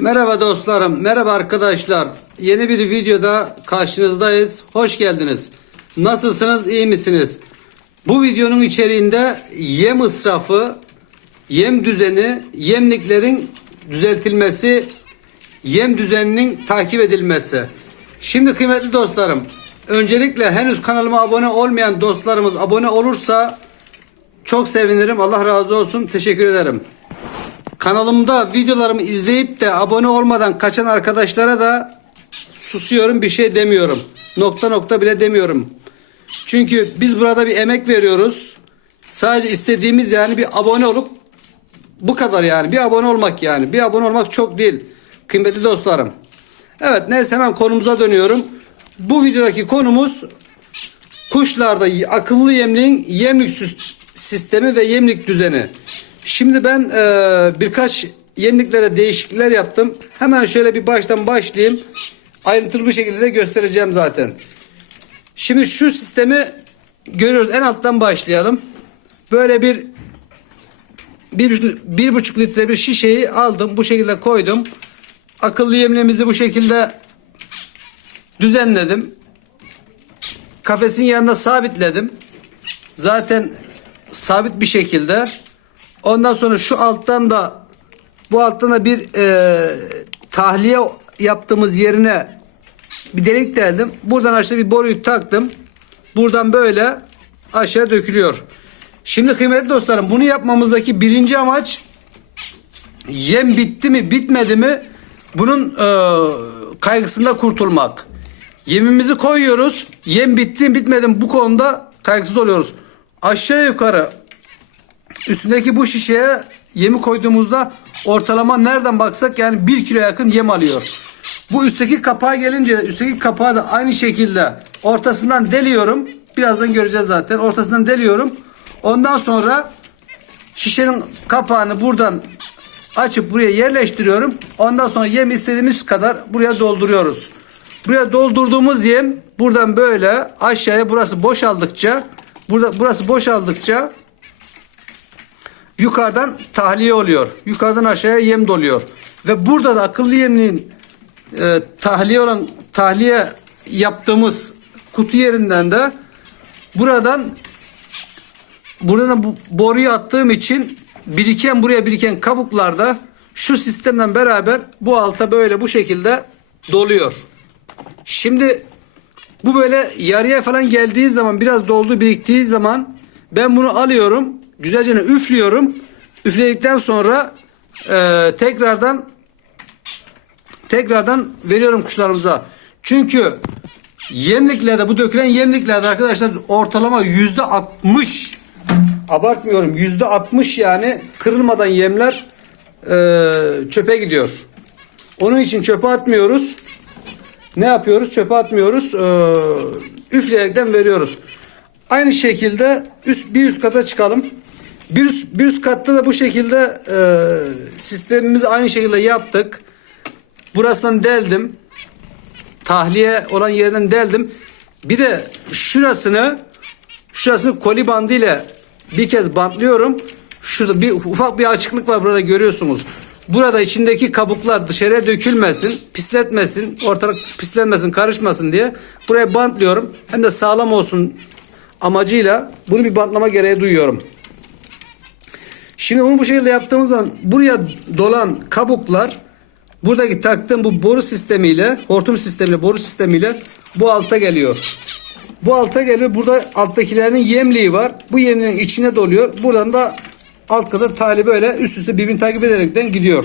Merhaba dostlarım, merhaba arkadaşlar. Yeni bir videoda karşınızdayız. Hoş geldiniz. Nasılsınız, iyi misiniz? Bu videonun içeriğinde yem israfı, yem düzeni, yemliklerin düzeltilmesi, yem düzeninin takip edilmesi. Şimdi kıymetli dostlarım, öncelikle henüz kanalıma abone olmayan dostlarımız abone olursa çok sevinirim. Allah razı olsun. Teşekkür ederim. Kanalımda videolarımı izleyip de abone olmadan kaçan arkadaşlara da susuyorum bir şey demiyorum. Nokta nokta bile demiyorum. Çünkü biz burada bir emek veriyoruz. Sadece istediğimiz yani bir abone olup bu kadar yani. Bir abone olmak yani. Bir abone olmak çok değil. Kıymetli dostlarım. Evet neyse hemen konumuza dönüyorum. Bu videodaki konumuz kuşlarda akıllı yemliğin yemlik sistemi ve yemlik düzeni. Şimdi ben e, birkaç yemliklere değişiklikler yaptım. Hemen şöyle bir baştan başlayayım. Ayrıntılı bir şekilde de göstereceğim zaten. Şimdi şu sistemi görüyoruz. En alttan başlayalım. Böyle bir bir, bir buçuk litre bir şişeyi aldım. Bu şekilde koydum. Akıllı yemliğimizi bu şekilde düzenledim. Kafesin yanına sabitledim. Zaten sabit bir şekilde. Ondan sonra şu alttan da bu alttan da bir e, tahliye yaptığımız yerine bir delik deldim. Buradan aşağı bir boruyu taktım. Buradan böyle aşağı dökülüyor. Şimdi kıymetli dostlarım bunu yapmamızdaki birinci amaç yem bitti mi bitmedi mi bunun e, kaygısında kurtulmak. Yemimizi koyuyoruz. Yem bitti mi bitmedi mi bu konuda kaygısız oluyoruz. Aşağı yukarı üstündeki bu şişeye yemi koyduğumuzda ortalama nereden baksak yani 1 kilo yakın yem alıyor. Bu üstteki kapağa gelince üstteki kapağı da aynı şekilde ortasından deliyorum. Birazdan göreceğiz zaten. Ortasından deliyorum. Ondan sonra şişenin kapağını buradan açıp buraya yerleştiriyorum. Ondan sonra yem istediğimiz kadar buraya dolduruyoruz. Buraya doldurduğumuz yem buradan böyle aşağıya burası boşaldıkça burada burası boşaldıkça yukarıdan tahliye oluyor. Yukarıdan aşağıya yem doluyor. Ve burada da akıllı yemliğin e, tahliye olan tahliye yaptığımız kutu yerinden de buradan buradan bu boruyu attığım için biriken buraya biriken kabuklarda şu sistemle beraber bu alta böyle bu şekilde doluyor. Şimdi bu böyle yarıya falan geldiği zaman biraz doldu biriktiği zaman ben bunu alıyorum. Güzelce üflüyorum. Üfledikten sonra e, tekrardan tekrardan veriyorum kuşlarımıza. Çünkü yemliklerde bu dökülen yemliklerde arkadaşlar ortalama yüzde 60 abartmıyorum yüzde 60 yani kırılmadan yemler e, çöpe gidiyor. Onun için çöpe atmıyoruz. Ne yapıyoruz? Çöpe atmıyoruz. E, üfleyerekten veriyoruz. Aynı şekilde üst bir üst kata çıkalım. Bir üst, bir üst katta da bu şekilde e, sistemimizi aynı şekilde yaptık. Burasından deldim. Tahliye olan yerden deldim. Bir de şurasını şurasını koli bandı ile bir kez bantlıyorum. Şurada bir ufak bir açıklık var burada görüyorsunuz. Burada içindeki kabuklar dışarıya dökülmesin, pisletmesin, ortalık pislenmesin, karışmasın diye buraya bantlıyorum. Hem de sağlam olsun amacıyla bunu bir bantlama gereği duyuyorum. Şimdi bunu bu şekilde yaptığımız zaman buraya dolan kabuklar buradaki taktığım bu boru sistemiyle, hortum sistemiyle, boru sistemiyle bu alta geliyor. Bu alta geliyor. Burada alttakilerin yemliği var. Bu yemliğin içine doluyor. Buradan da alt kata tali böyle üst üste birbirini takip ederekten gidiyor.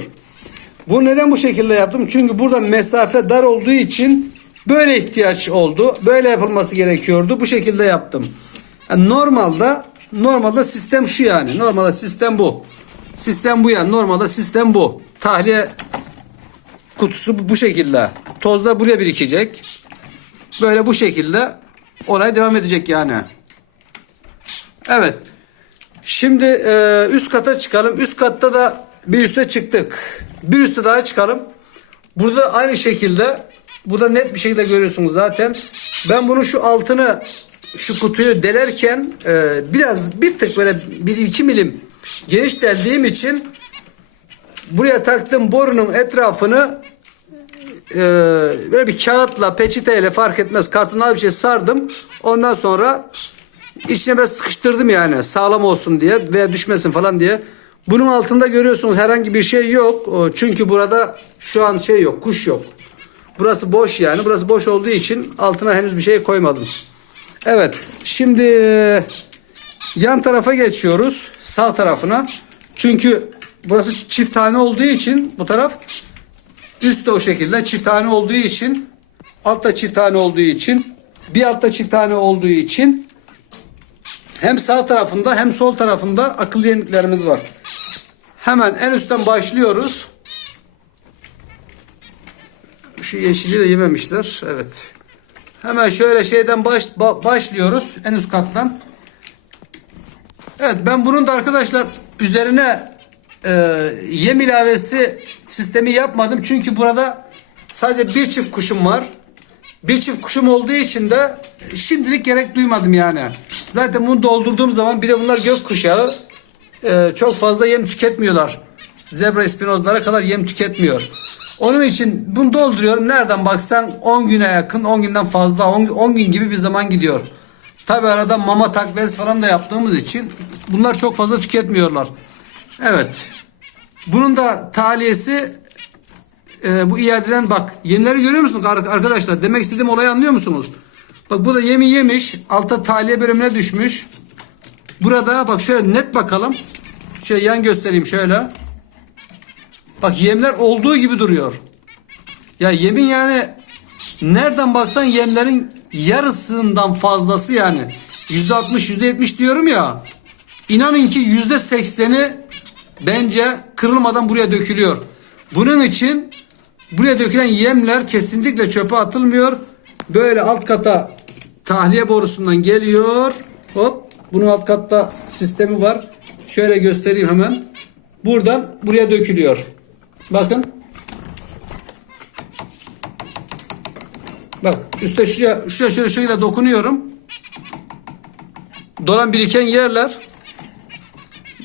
Bu neden bu şekilde yaptım? Çünkü burada mesafe dar olduğu için böyle ihtiyaç oldu. Böyle yapılması gerekiyordu. Bu şekilde yaptım. Yani normalde normalde sistem şu yani. Normalde sistem bu. Sistem bu yani. Normalde sistem bu. Tahliye kutusu bu- şekilde. Tozlar buraya birikecek. Böyle bu şekilde olay devam edecek yani. Evet. Şimdi e, üst kata çıkalım. Üst katta da bir üste çıktık. Bir üste daha çıkalım. Burada aynı şekilde burada net bir şekilde görüyorsunuz zaten. Ben bunu şu altını şu kutuyu delerken e, biraz bir tık böyle bir iki milim geniş deldiğim için buraya taktığım borunun etrafını e, böyle bir kağıtla peçeteyle fark etmez kartonla bir şey sardım. Ondan sonra içine biraz sıkıştırdım yani sağlam olsun diye veya düşmesin falan diye. Bunun altında görüyorsunuz herhangi bir şey yok. O, Çünkü burada şu an şey yok, kuş yok. Burası boş yani. Burası boş olduğu için altına henüz bir şey koymadım. Evet. Şimdi e, yan tarafa geçiyoruz. Sağ tarafına. Çünkü burası çift tane olduğu için bu taraf üstte o şekilde çift tane olduğu için altta çift tane olduğu için bir altta çift tane olduğu için hem sağ tarafında hem sol tarafında akıllı yeniliklerimiz var. Hemen en üstten başlıyoruz. Şu yeşili de yememişler. Evet. Hemen şöyle şeyden baş, ba- başlıyoruz. En üst kattan. Evet ben bunun da arkadaşlar üzerine e, yem ilavesi sistemi yapmadım. Çünkü burada sadece bir çift kuşum var. Bir çift kuşum olduğu için de şimdilik gerek duymadım yani. Zaten bunu doldurduğum zaman bir de bunlar gökkuşağı e, çok fazla yem tüketmiyorlar. Zebra espinozlara kadar yem tüketmiyor. Onun için bunu dolduruyorum. Nereden baksan 10 güne yakın, 10 günden fazla, 10, 10 gün gibi bir zaman gidiyor. Tabi arada mama takviz falan da yaptığımız için bunlar çok fazla tüketmiyorlar. Evet. Bunun da taliyesi e, bu iadeden bak yemleri görüyor musunuz ar- arkadaşlar? Demek istediğim olayı anlıyor musunuz? Bak bu da yemi yemiş. Altta taliye bölümüne düşmüş. Burada bak şöyle net bakalım. Şöyle yan göstereyim şöyle. Bak yemler olduğu gibi duruyor. Ya yemin yani nereden baksan yemlerin yarısından fazlası yani. Yüzde altmış, yüzde yetmiş diyorum ya. İnanın ki yüzde sekseni bence kırılmadan buraya dökülüyor. Bunun için buraya dökülen yemler kesinlikle çöpe atılmıyor. Böyle alt kata tahliye borusundan geliyor. Hop. Bunun alt katta sistemi var. Şöyle göstereyim hemen. Buradan buraya dökülüyor. Bakın. Bak üstte şuraya, şuraya şöyle şöyle dokunuyorum. Dolan biriken yerler.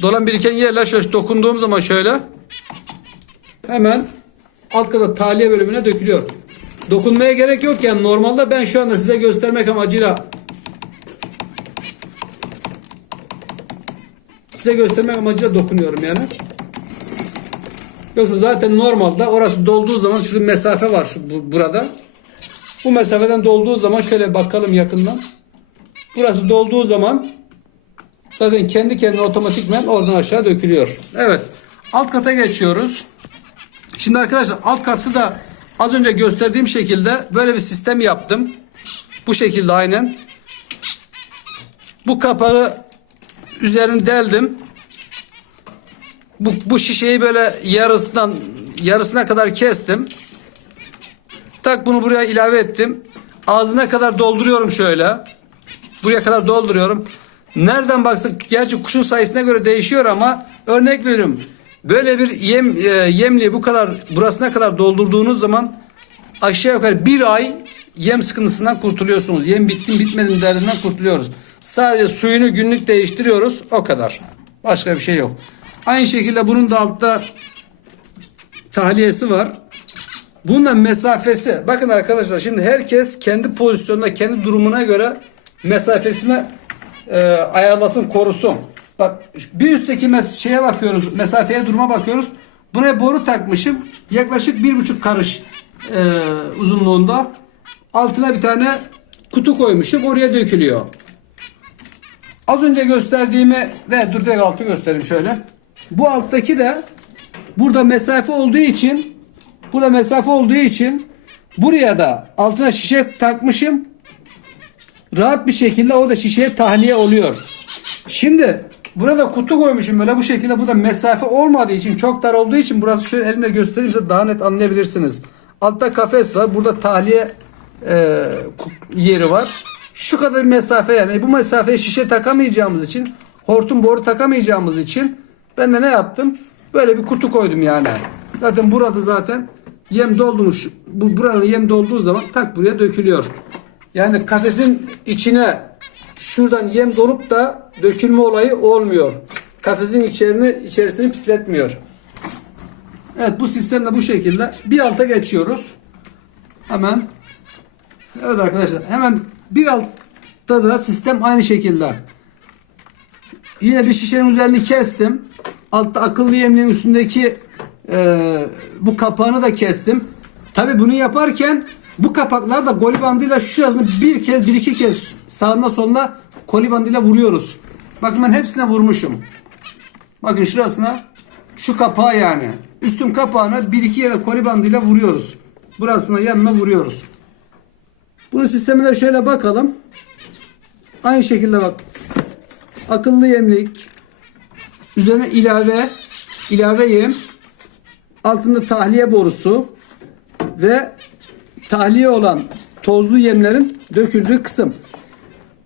Dolan biriken yerler şöyle dokunduğum zaman şöyle hemen alt kata tahliye bölümüne dökülüyor. Dokunmaya gerek yok yani normalde ben şu anda size göstermek amacıyla size göstermek amacıyla dokunuyorum yani. Yoksa zaten normalde orası dolduğu zaman şu mesafe var şu bu- burada. Bu mesafeden dolduğu zaman şöyle bakalım yakından. Burası dolduğu zaman zaten kendi kendine otomatikmen oradan aşağı dökülüyor. Evet. Alt kata geçiyoruz. Şimdi arkadaşlar alt katı da az önce gösterdiğim şekilde böyle bir sistem yaptım. Bu şekilde aynen. Bu kapağı üzerini deldim. Bu, bu şişeyi böyle yarısından yarısına kadar kestim. Tak bunu buraya ilave ettim. Ağzına kadar dolduruyorum şöyle. Buraya kadar dolduruyorum. Nereden baksak gerçi kuşun sayısına göre değişiyor ama örnek veriyorum. Böyle bir yem e, yemliği bu kadar burasına kadar doldurduğunuz zaman aşağı yukarı bir ay yem sıkıntısından kurtuluyorsunuz. Yem bittim bitmedim derdinden kurtuluyoruz. Sadece suyunu günlük değiştiriyoruz o kadar. Başka bir şey yok. Aynı şekilde bunun da altta tahliyesi var. Bunun da mesafesi. Bakın arkadaşlar şimdi herkes kendi pozisyonuna, kendi durumuna göre mesafesine e, ayarlasın, korusun. Bak bir üstteki mes- şeye bakıyoruz, mesafeye duruma bakıyoruz. Buraya boru takmışım. Yaklaşık bir buçuk karış e, uzunluğunda. Altına bir tane kutu koymuşum. Oraya dökülüyor. Az önce gösterdiğimi ve dur direkt altı göstereyim şöyle. Bu alttaki de burada mesafe olduğu için burada mesafe olduğu için buraya da altına şişe takmışım. Rahat bir şekilde o da şişeye tahliye oluyor. Şimdi burada kutu koymuşum böyle bu şekilde. Burada mesafe olmadığı için çok dar olduğu için burası şöyle elimle göstereyim size daha net anlayabilirsiniz. Altta kafes var. Burada tahliye e, yeri var. Şu kadar bir mesafe yani bu mesafeye şişe takamayacağımız için hortum boru takamayacağımız için ben de ne yaptım? Böyle bir kutu koydum yani. Zaten burada zaten yem dolmuş. Bu buranın yem dolduğu zaman tak buraya dökülüyor. Yani kafesin içine şuradan yem dolup da dökülme olayı olmuyor. Kafesin içerini içerisini pisletmiyor. Evet bu sistemde bu şekilde. Bir alta geçiyoruz. Hemen. Evet arkadaşlar hemen bir altta da sistem aynı şekilde. Yine bir şişenin üzerini kestim. Altta akıllı yemliğin üstündeki e, bu kapağını da kestim. Tabi bunu yaparken bu kapaklar da koli bandıyla şurasını bir kez bir iki kez sağında solunda koli bandıyla vuruyoruz. Bakın ben hepsine vurmuşum. Bakın şurasına şu kapağı yani. Üstün kapağına bir iki yere koli bandıyla vuruyoruz. Burasına yanına vuruyoruz. Bunun sistemine şöyle bakalım. Aynı şekilde bak. Akıllı yemlik. Üzerine ilave ilave yem. Altında tahliye borusu ve tahliye olan tozlu yemlerin döküldüğü kısım.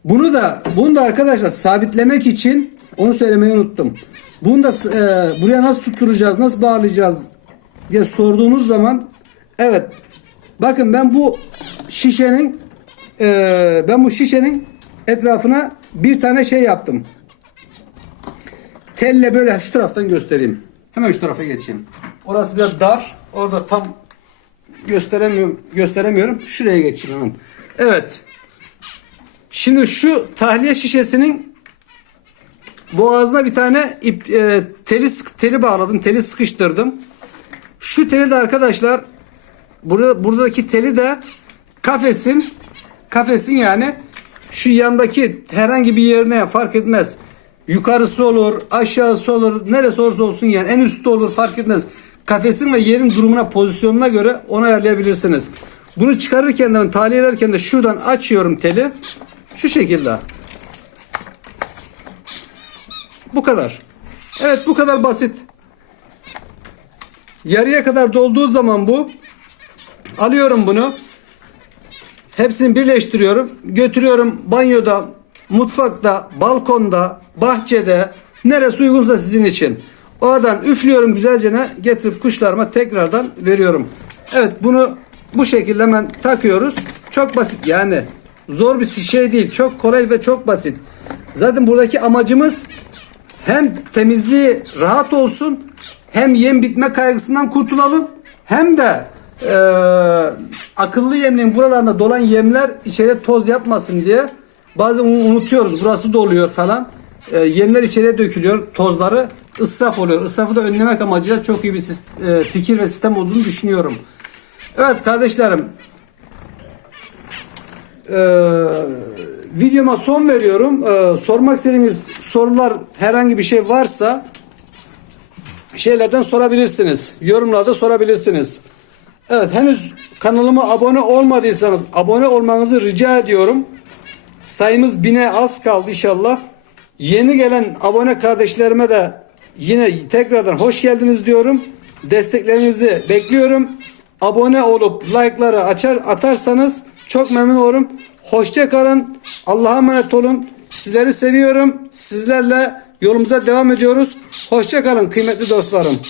Bunu da bunu da arkadaşlar sabitlemek için onu söylemeyi unuttum. Bunu da e, buraya nasıl tutturacağız, nasıl bağlayacağız diye sorduğunuz zaman evet bakın ben bu şişenin e, ben bu şişenin etrafına bir tane şey yaptım. Telle böyle şu taraftan göstereyim. Hemen şu tarafa geçeyim. Orası biraz dar. Orada tam gösteremiyorum. Gösteremiyorum. Şuraya geçeyim hemen. Evet. Şimdi şu tahliye şişesinin boğazına bir tane ip, e, teli, teli bağladım. Teli sıkıştırdım. Şu teli de arkadaşlar burada buradaki teli de kafesin kafesin yani şu yandaki herhangi bir yerine fark etmez. Yukarısı olur, aşağısı olur, neresi olursa olsun yani en üstte olur fark etmez. Kafesin ve yerin durumuna, pozisyonuna göre onu ayarlayabilirsiniz. Bunu çıkarırken de tahliye ederken de şuradan açıyorum teli. Şu şekilde. Bu kadar. Evet bu kadar basit. Yarıya kadar dolduğu zaman bu. Alıyorum bunu. Hepsini birleştiriyorum. Götürüyorum banyoda, mutfakta, balkonda, bahçede, neresi uygunsa sizin için. Oradan üflüyorum güzelce ne getirip kuşlarıma tekrardan veriyorum. Evet bunu bu şekilde hemen takıyoruz. Çok basit yani. Zor bir şey değil. Çok kolay ve çok basit. Zaten buradaki amacımız hem temizliği rahat olsun hem yem bitme kaygısından kurtulalım hem de e, akıllı yemliğin buralarında dolan yemler içeriye toz yapmasın diye bazen unutuyoruz burası doluyor falan E, yemler içeriye dökülüyor tozları ısraf oluyor ısrafı da önlemek amacıyla çok iyi bir e, fikir ve sistem olduğunu düşünüyorum evet kardeşlerim ee, videoma son veriyorum. Ee, sormak istediğiniz sorular herhangi bir şey varsa şeylerden sorabilirsiniz. Yorumlarda sorabilirsiniz. Evet henüz kanalıma abone olmadıysanız abone olmanızı rica ediyorum. Sayımız bine az kaldı inşallah. Yeni gelen abone kardeşlerime de yine tekrardan hoş geldiniz diyorum. Desteklerinizi bekliyorum. Abone olup like'ları açar atarsanız çok memnun olurum. Hoşça kalın. Allah'a emanet olun. Sizleri seviyorum. Sizlerle yolumuza devam ediyoruz. Hoşça kalın kıymetli dostlarım.